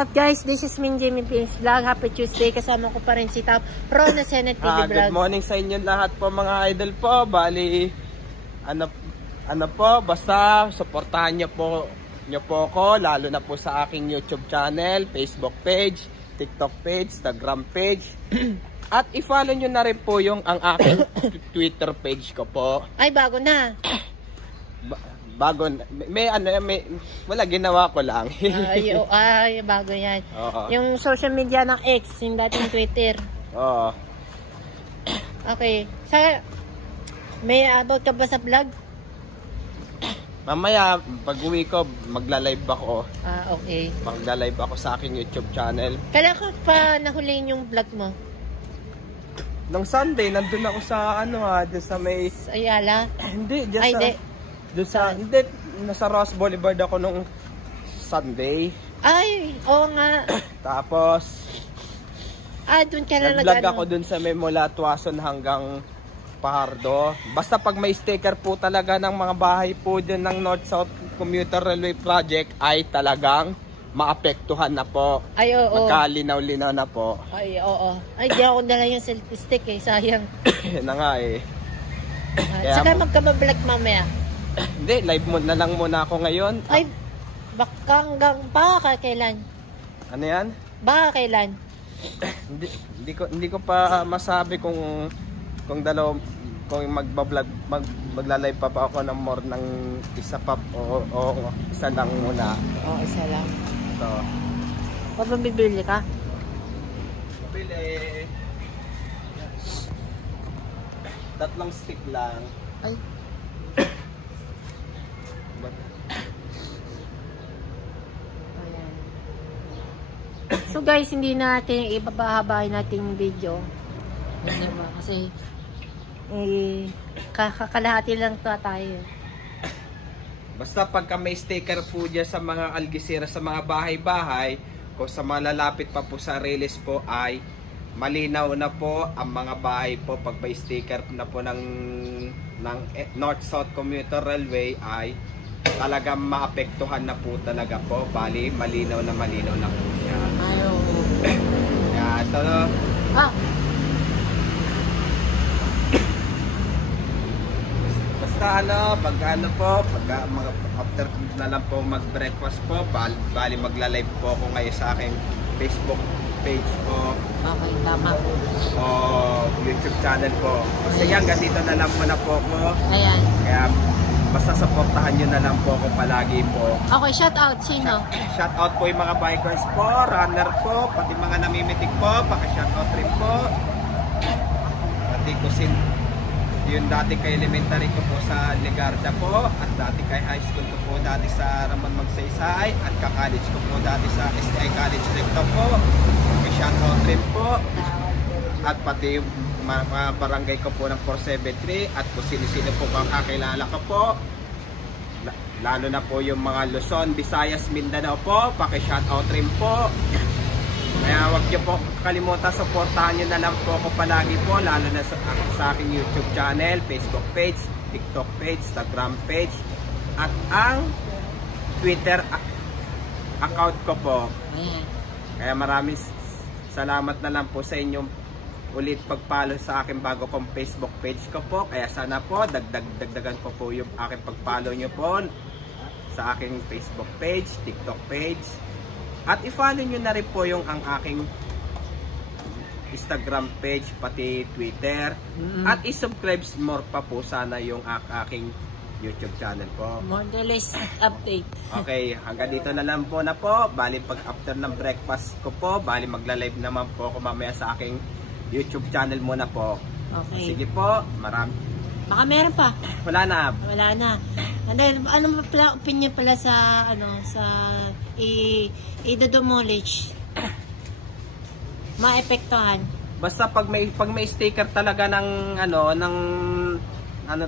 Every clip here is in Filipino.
What's up guys? This is Min Jamie Pins Vlog. Happy Tuesday. Kasama ko pa rin si Top Pro na Senate TV Vlog. Good morning sa inyo lahat po mga idol po. Bali, ano po, basta suportahan niyo po ko, lalo na po sa aking YouTube channel, Facebook page, TikTok page, Instagram page. At i-follow nyo na rin po yung ang aking Twitter page ko po. Ay, bago na. Bago, wala, ginawa ko lang. ay, bago yan. Oo. Yung social media ng X, yung dating Twitter. Oo. Okay. May about ka ba sa vlog? Mamaya, pag uwi ko, magla-live ako. Okay. Magla-live ako sa aking YouTube channel. Kailan ka pa nahuliin yung vlog mo? Nung Sunday, nandun ako sa dun sa may... Sa Ayala? Hindi, just ay, sa... Doon sa, hindi, nasa Ross Boulevard ako nung Sunday. Ay, oo nga. Tapos, doon ka na nag-vlog ako doon sa may mula Tuason hanggang Pahardo. Basta pag may sticker po talaga ng mga bahay po dyan ng North-South Commuter Railway Project ay talagang maapektuhan na po. Ay, oo. Magkalinaw-linaw na po. Ay, oo. Ay, di ako dala yung selfie stick sayang. Yan na nga eh. Saka magkabablog mamaya. Hindi, live mo na lang muna ako ngayon. Ay, baka kailan? Ano yan? Baka kailan? hindi ko pa masabi kung magla-live pa ako ng more ng isa pa o isa lang muna. Isa lang. So, mabibili ka? Bili. 3 stick lang. Ay. So guys, hindi natin ibabahabahin natin yung video. Diba? Kasi kakalahati lang tayo. Basta pagka may sticker po dyan sa mga algisira, sa mga bahay-bahay, kung sa mga lalapit pa po sa release po ay malinaw na po ang mga bahay po. Pag may sticker na po ng North-South Commuter Railway ay talagang maapektuhan na po talaga po. Bali, malinaw na po siya. Ayaw. Yan, ito. Basta pagka mga after na lang po mag-breakfast po, bali magla-live po ako ngayon sa aking Facebook page po. Okay, tama. O YouTube channel po. Kasi yan, ganito na lang muna po ko. Ayan. Kaya basta supportahan nyo na lang po ako palagi po. Okay, shout out. Sino? Shout out po yung mga bikers po, runner po, pati mga namimitik po, paki-shout out rin po. Pati kusin yung dati kay elementary ko po sa Legarda po, at dati kay high school ko po dati sa Ramon Magsaysay, at ka-college ko po dati sa STI College Recto po. Paki-shout out rin po. At pati yung mga barangay ko po ng 473, at kung sino-sino po kang kakilala ko po, lalo na po yung mga Luzon, Visayas, Mindanao po, paki-shoutout rin po. Kaya wag niyo po kalimutan, supportahan niyo na lang po ako palagi po, lalo na sa aking YouTube channel, Facebook page, TikTok page, Instagram page, at ang Twitter account ko po. Kaya maraming salamat na lang po sa inyong ulit pagpalo sa aking bago kong Facebook page ko po. Kaya sana po dagdagan ko po yung aking pagpalo nyo po sa aking Facebook page, TikTok page, at i-follow nyo na rin po yung ang aking Instagram page, pati Twitter, at i-subscribe more pa po sana yung aking YouTube channel po. More the less update. Okay, hanggang dito na lang po na po. Bali pag after ng breakfast ko po, bali magla-live naman po ako mamaya sa aking YouTube channel muna po. Okay. Sige po, Baka meron pa. Wala na. Wala na. Ano ba opinion pala sa i-demolish? Maepektuhan. Basta pag may sticker talaga ng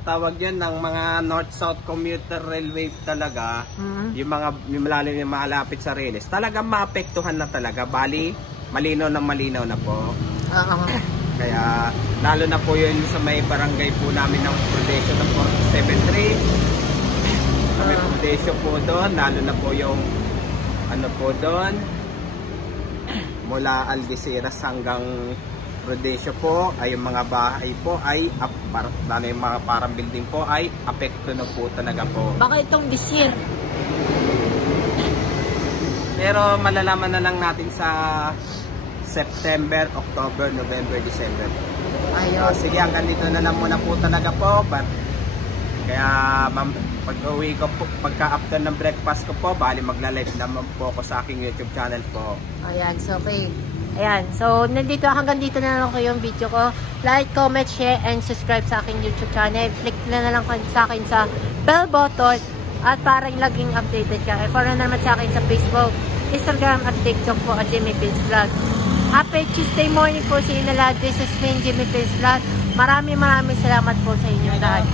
tawag yan, ng mga North-South Commuter Railway talaga, yung malalim yung malapit sa release, talagang maapektuhan na talaga. Bali, malinaw na po. Kaya lalo na po yun sa may barangay po namin ng Prodesyo ng 473. May Prodesyo po doon, lalo na po yung po doon, mula Algeciras hanggang Rodesia po ay yung mga bahay po ay yung mga parang building po ay apekto na po talaga po. Baka itong this year. Pero malalaman na lang natin sa September, October, November, December. Ayun. Sige, hanggang dito na lang muna po talaga po. Kaya pag-uwi ko po, pagka-after ng breakfast ko po, bali magla-live naman po ako sa aking YouTube channel po. Ayan, so okay. Ayan, so hanggang dito na lang ko yung video ko. Like, comment, share, and subscribe sa aking YouTube channel. Click na lang sa akin sa bell button at para laging updated ka. Follow na naman sa akin sa Facebook, Instagram at TikTok po at Jimmy Pins Vlog. Happy Tuesday morning po sa inyo lahat. This is me, Jimmy Pins Vlog. Maraming salamat po sa inyo lahat.